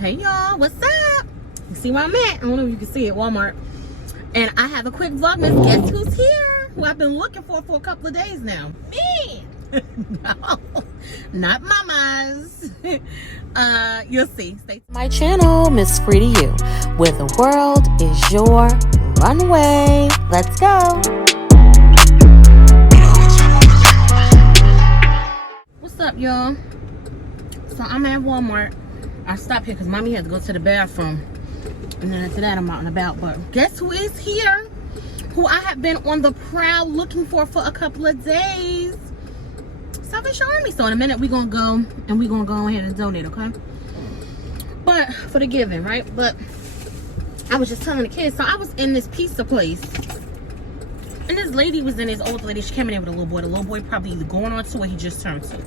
Hey y'all, what's up? You see where I'm at? I don't know if you can see it, Walmart. And I have a quick vlogmas. Guess who's here? Who I've been looking for a couple of days now. Me! No, not mamas. You'll see. Stay tuned. My channel, Miss Free to You, where the world is your runway. Let's go. What's up, y'all? So I'm at Walmart. I stopped here because mommy had to go to the bathroom. And then after that, I'm out and about. But guess who is here? Who I have been on the prowl looking for a couple of days. Salvation Army. So in a minute, we're going to go and we're going to go ahead and donate, okay? But for the giving, right? But I was just telling the kids. So I was in this pizza place. And this lady was in, this old lady, she came in there with a little boy. The little boy probably either going on 2 or he just turned 2.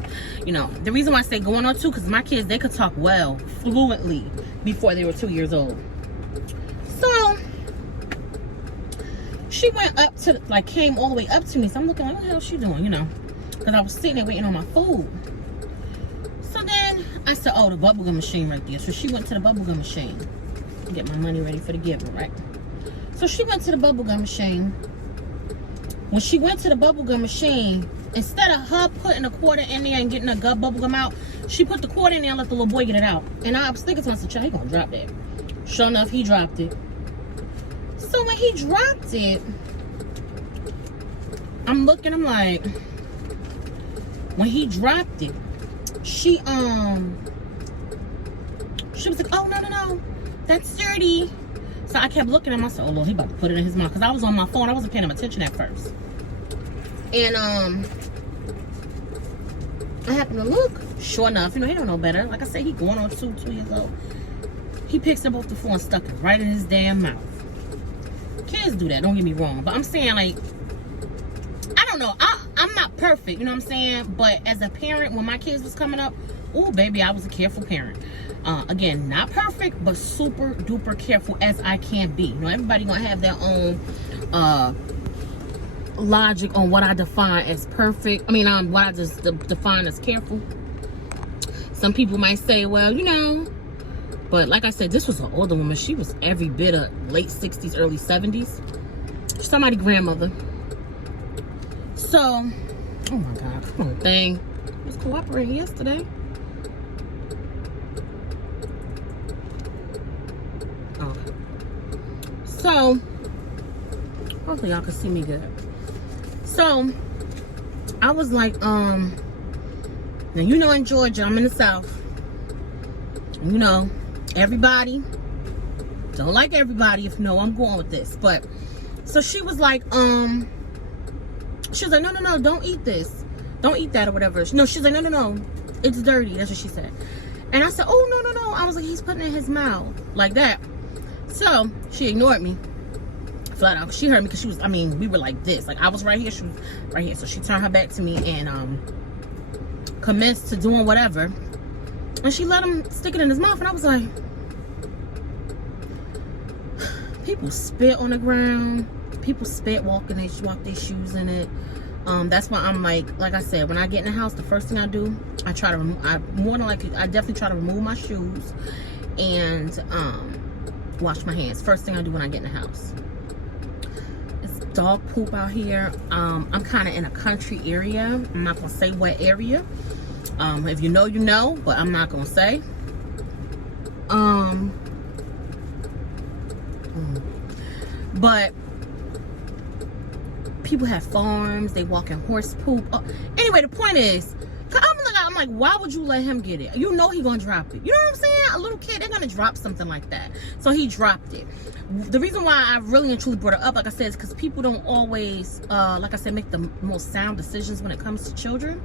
You know, the reason why I say going on 2, because my kids, they could talk well, fluently, before they were 2 years old. So, she went up to, like, came all the way up to me. So I'm looking like, what the hell is she doing, you know? Because I was sitting there waiting on my food. So then, I said, oh, the bubblegum machine right there. So she went to the bubblegum machine. Get my money ready for the giving, right? So she went to the bubblegum machine. When she went to the bubblegum machine, instead of her putting a quarter in there and getting a bubblegum out, she put the quarter in there and let the little boy get it out. And I was thinking to myself, child, he gonna drop that. Sure enough, he dropped it. So when he dropped it, I'm looking, I'm like, when he dropped it, she was like, oh, no, that's dirty. So I kept looking at him. I said, oh, Lord, he about to put it in his mouth. Because I was on my phone. I wasn't paying him attention at first. And I happened to look. Sure enough, you know, he don't know better. Like I said, he going on 2 years old. He picks up off the floor and stuck it right in his damn mouth. Kids do that. Don't get me wrong. But I'm saying, like, I don't know. I'm not perfect. You know what I'm saying? But as a parent, when my kids was coming up, oh, baby, I was a careful parent. Again, not perfect, but super duper careful as I can be. You know, everybody gonna have their own logic on what I define as perfect. I mean, what I just define as careful. Some people might say, well, you know, but like I said, this was an older woman. She was every bit of late 60s, early 70s. She's somebody's grandmother. So, oh my God, come on, thing. It was cooperating yesterday. So, hopefully y'all can see me good. So, I was like, now you know in Georgia, I'm in the South. You know, everybody, don't like everybody if you know I'm going with this. But, so she was like, no, don't eat this. Don't eat that or whatever. No, she's like, no, it's dirty. That's what she said. And I said, oh, no. I was like, he's putting it in his mouth. Like that. So, she ignored me. Flat out. She heard me because she was, I mean, we were like this. Like, I was right here. She was right here. So, she turned her back to me and commenced to doing whatever. And she let him stick it in his mouth. And I was like, people spit on the ground. People spit walking. They walk their shoes in it. That's why I'm like I said, when I get in the house, the first thing I do, I try to I definitely try to remove my shoes and wash my hands. First thing I do when I get in the house. It's dog poop out here. I'm kind of in a country area. I'm not gonna say what area. If you know, you know, but I'm not gonna say. But people have farms. They walk in horse poop. Anyway, the point is, I'm like, why would you let him get it? You know he gonna drop it. You know what I'm saying? A little kid, they're gonna drop something like that. So he dropped it. The reason why I really and truly brought it up, like I said, is because people don't always, like I said, make the most sound decisions when it comes to children.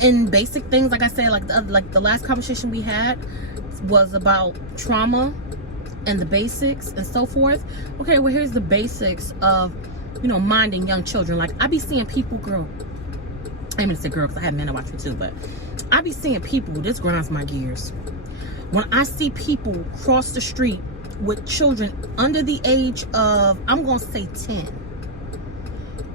And basic things, like I said, like the last conversation we had was about trauma and the basics and so forth. Okay, well, here's the basics of, you know, minding young children. Like, I be seeing people, girl, I mean to say girl because I have men to watch me too, but I be seeing people, this grinds my gears, when I see people cross the street with children under the age of, I'm gonna say 10,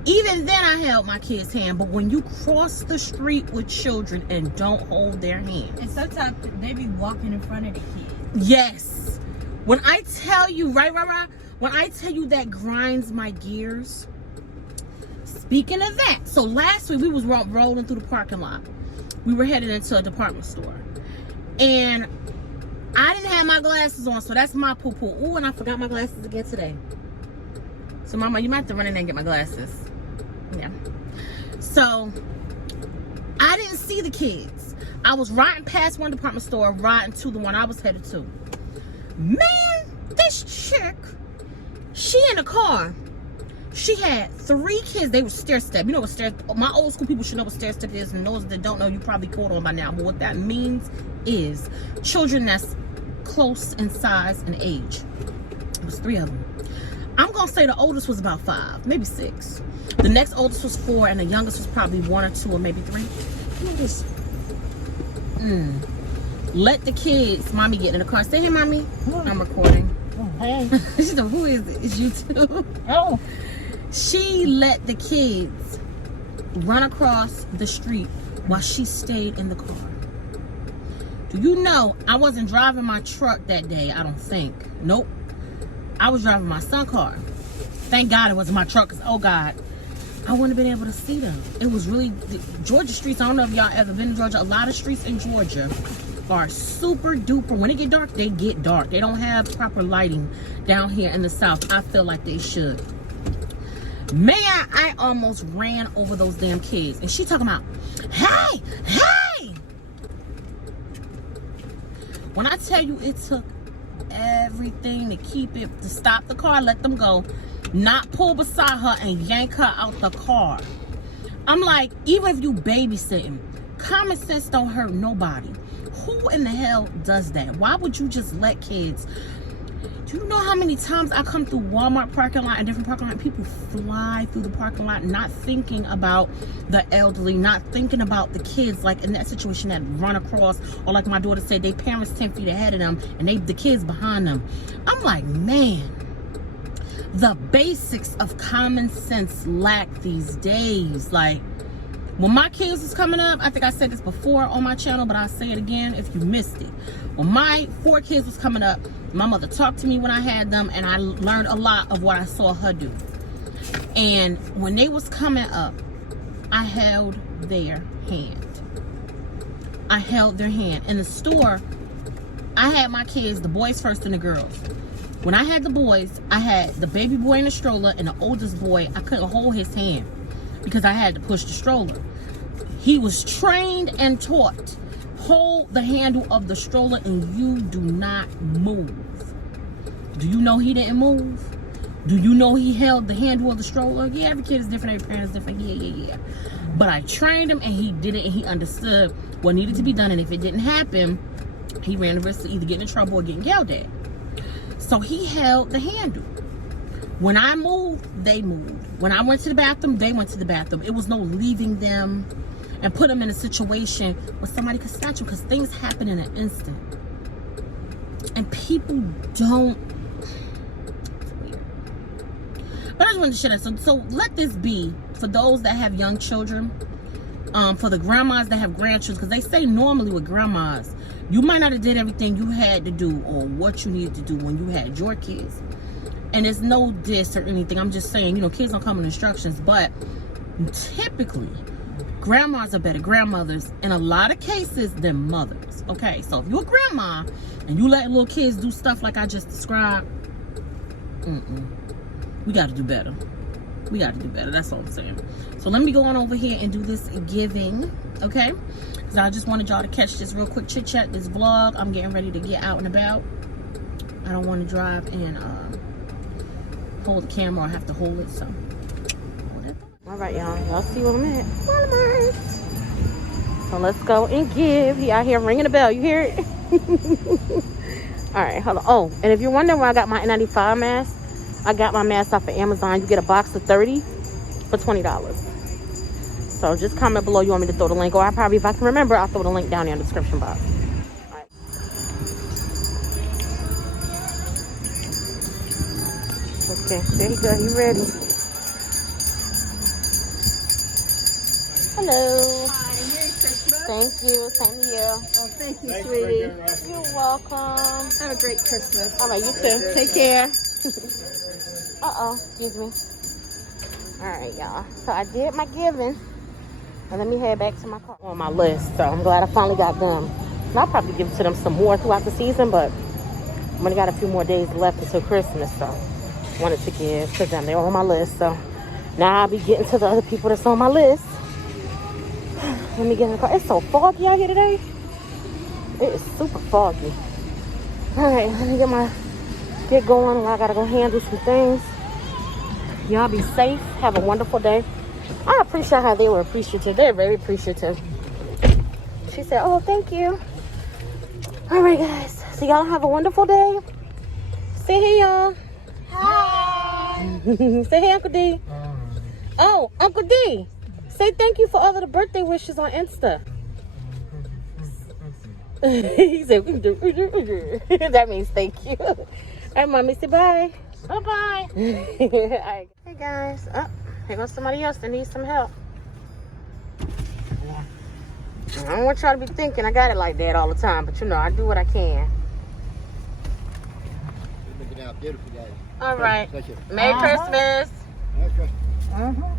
Even then, I held my kid's hand. But when you cross the street with children and don't hold their hand. And sometimes they be walking in front of the kid. Yes. When I tell you, right. When I tell you that grinds my gears. Speaking of that, so last week we was rolling through the parking lot. We were headed into a department store. And I didn't have my glasses on, so that's my poo-poo. Ooh, and I forgot my glasses again today. So, Mama, you might have to run in there and get my glasses. Yeah. So, I didn't see the kids. I was riding past one department store, riding to the one I was headed to. Man, this chick, she in the car. She had 3 kids. They were stair step. You know what stair? My old school people should know what stair step is, and those that don't know, you probably caught on by now. But what that means is children that's close in size and age. It was 3 of them. I'm gonna say the oldest was about 5, maybe 6. The next oldest was 4, and the youngest was probably 1 or 2 or maybe 3. Look at this. Let the kids, mommy, get in the car. Say, hey, mommy. I'm recording. Oh, hey. She said, who is it? It's you too. Oh. She let the kids run across the street while she stayed in the car. Do you know I wasn't driving my truck that day? I don't think. Nope. I was driving my son's car. Thank God it wasn't my truck, because, oh God, I wouldn't have been able to see them. It was really, Georgia streets, I don't know if y'all ever been to Georgia. A lot of streets in Georgia are super duper. When it get dark, they get dark. They don't have proper lighting down here in the South. I feel like they should. Man, I almost ran over those damn kids. And she talking about, hey, hey! When I tell you it took everything to stop the car, let them go, not pull beside her and yank her out the car. I'm like, even if you babysitting, common sense don't hurt nobody. Who in the hell does that? Why would you just let kids? Do you know how many times I come through Walmart parking lot and different parking lot, people fly through the parking lot not thinking about the elderly, not thinking about the kids, like in that situation that run across, or like my daughter said, they parents 10 feet ahead of them and the kids behind them. I'm like, man, the basics of common sense lack these days. Like, when my kids was coming up, I think I said this before on my channel, but I'll say it again if you missed it. When my 4 kids was coming up, my mother talked to me when I had them, and I learned a lot of what I saw her do. And when they was coming up, I held their hand. I held their hand. In the store, I had my kids, the boys first and the girls. When I had the boys, I had the baby boy in the stroller, and the oldest boy, I couldn't hold his hand because I had to push the stroller. He was trained and taught, hold the handle of the stroller and you do not move. Do you know he didn't move? Do you know he held the handle of the stroller? Yeah, every kid is different, every parent is different. Yeah. But I trained him and he did it, and he understood what needed to be done, and if it didn't happen, he ran the risk of either getting in trouble or getting yelled at. So he held the handle. When I moved, they moved. When I went to the bathroom, they went to the bathroom. It was no leaving them and put them in a situation where somebody could snatch them, because things happen in an instant. And people don't. It's weird. But I just wanted to share that. So let this be for those that have young children, for the grandmas that have grandchildren, because they say normally with grandmas, you might not have did everything you had to do or what you needed to do when you had your kids. And it's no diss or anything. I'm just saying, kids don't come with instructions, but typically, grandmas are better grandmothers in a lot of cases than mothers. Okay, so if you're a grandma and you let little kids do stuff like I just described, we got to do better. We got to do better. That's all I'm saying. So let me go on over here and do this giving, okay? Because I just wanted y'all to catch this real quick chit chat, this vlog. I'm getting ready to get out and about. I don't want to drive and hold the camera or have to hold it, so. All right, y'all see what I'm at? Walmart. So let's go and give. He out here ringing the bell. You hear it? All right, hold on. Oh, and if you're wondering where I got my N95 mask, I got my mask off of Amazon. You get a box of 30 for $20. So just comment below you want me to throw the link, or I probably, if I can remember, I'll throw the link down in the description box. All right. Okay, there you go. You ready? Hello. Hi, Merry Christmas. Thank you. Same to you. Oh, thank you, sweetie. You're welcome. Have a great Christmas. All right, you too. Take care. Excuse me. All right, y'all. So I did my giving. And let me head back to my car. On my list, so I'm glad I finally got them. And I'll probably give it to them some more throughout the season, but I only got a few more days left until Christmas, so I wanted to give to them. They're on my list, so now I'll be getting to the other people that's on my list. Let me get in the car. It's so foggy out here today. It is super foggy. All right, let me get going. I gotta go handle some things. Y'all be safe. Have a wonderful day. I appreciate how they were appreciative. They're very appreciative. She said, oh, thank you. All right, guys. So y'all have a wonderful day. Say hey, y'all. Hi. Say hey, Uncle D. Oh, Uncle D. Say thank you for all of the birthday wishes on Insta. He said, that means thank you. All right, Mommy, say bye. Bye-bye. All right. Hey, guys. Oh, here goes somebody else that needs some help. I don't want y'all to be thinking I got it like that all the time, but you know, I do what I can. Looking out beautiful, guys. All right. Thank you. Merry Christmas. Merry Christmas.